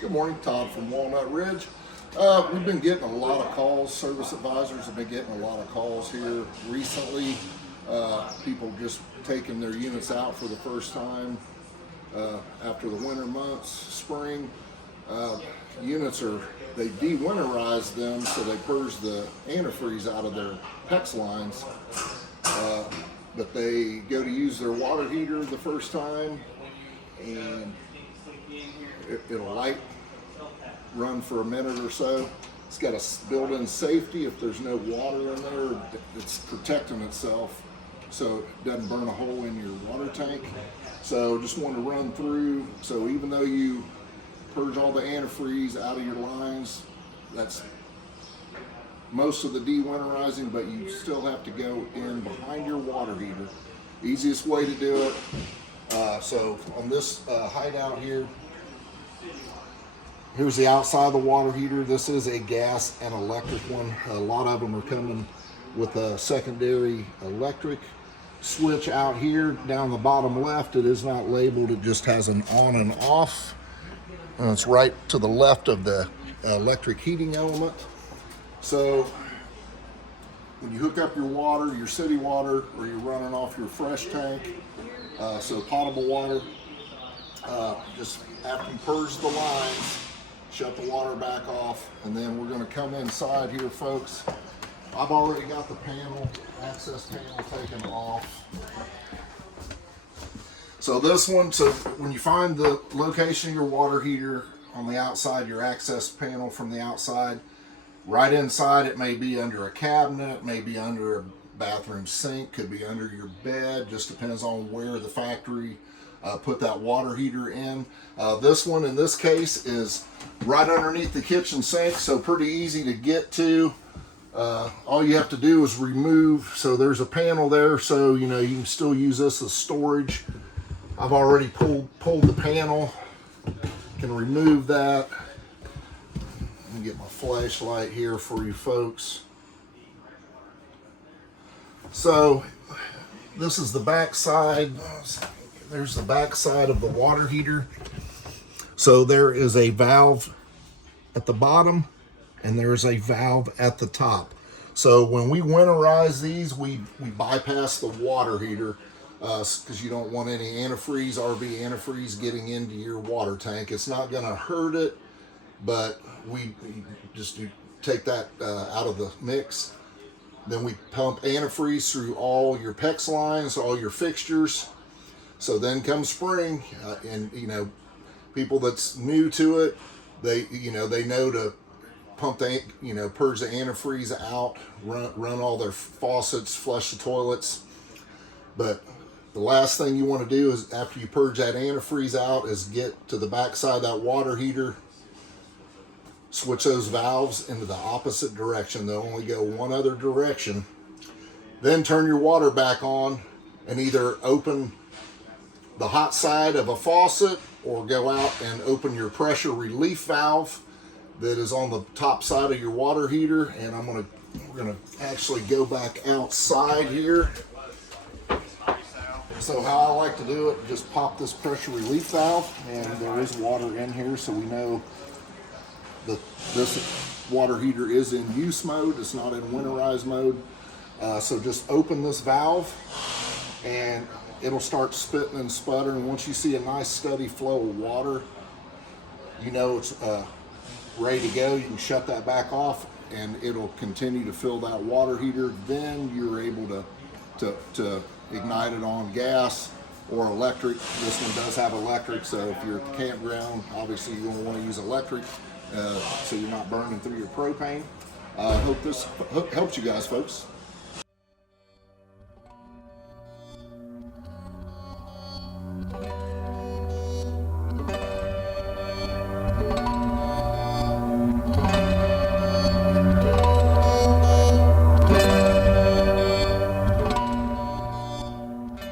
Good morning, Todd from Walnut Ridge. We've been getting a lot of calls. Service advisors have been getting a lot of calls here recently. People just taking their units out for the first time after the winter months, spring. Units they de-winterize them, so they purge the antifreeze out of their PEX lines. But they go to use their water heater the first time, and it'll light run for a minute or so. It's got a built-in safety. If there's no water in there, it's protecting itself so it doesn't burn a hole in your water tank. So just want to run through. So even though you purge all the antifreeze out of your lines, that's most of the de-winterizing, but you still have to go in behind your water heater. Easiest way to do it. So on this hideout here, here's the outside of the water heater. This is a gas and electric one. A lot of them are coming with a secondary electric switch out here. Down the bottom left, it is not labeled. It just has an on and off. And it's right to the left of the electric heating element. So when you hook up your water, your city water, or you're running off your fresh tank, so potable water, just after you purge the lines, shut the water back off, and then we're going to come inside here, folks. I've already got the access panel taken off. So this one, so when you find the location of your water heater on the outside, your access panel from the outside, right inside, it may be under a cabinet, it may be under a bathroom sink, could be under your bed, just depends on where the factory put that water heater in. This one in this case is right underneath the kitchen sink, so pretty easy to get to. All you have to do is remove, so there's a panel there, so you know you can still use this as storage. I've already pulled the panel, can remove that. Let me get my flashlight here for you folks. So this is the back side. There's the back side of the water heater. So there is a valve at the bottom and there's a valve at the top. So when we winterize these, we bypass the water heater because you don't want any antifreeze, RV antifreeze getting into your water tank. It's not going to hurt it, but we just take that out of the mix. Then we pump antifreeze through all your PEX lines, all your fixtures. So then comes spring, and you know, people that's new to it, they know to pump the, purge the antifreeze out, run all their faucets, flush the toilets. But the last thing you want to do is after you purge that antifreeze out is get to the back side of that water heater, switch those valves into the opposite direction. They'll only go one other direction. Then turn your water back on and either open the hot side of a faucet or go out and open your pressure relief valve that is on the top side of your water heater. And we're gonna actually go back outside here. So how I like to do it, just pop this pressure relief valve, and there is water in here, so we know that this water heater is in use mode. It's not in winterize mode. So just open this valve and it'll start spitting and sputtering. Once you see a nice steady flow of water, you know it's ready to go. You can shut that back off and it'll continue to fill that water heater. Then you're able to ignite it on gas or electric. This one does have electric, so if you're at the campground, obviously you're going to want to use electric so you're not burning through your propane. Hope this helps you guys, folks.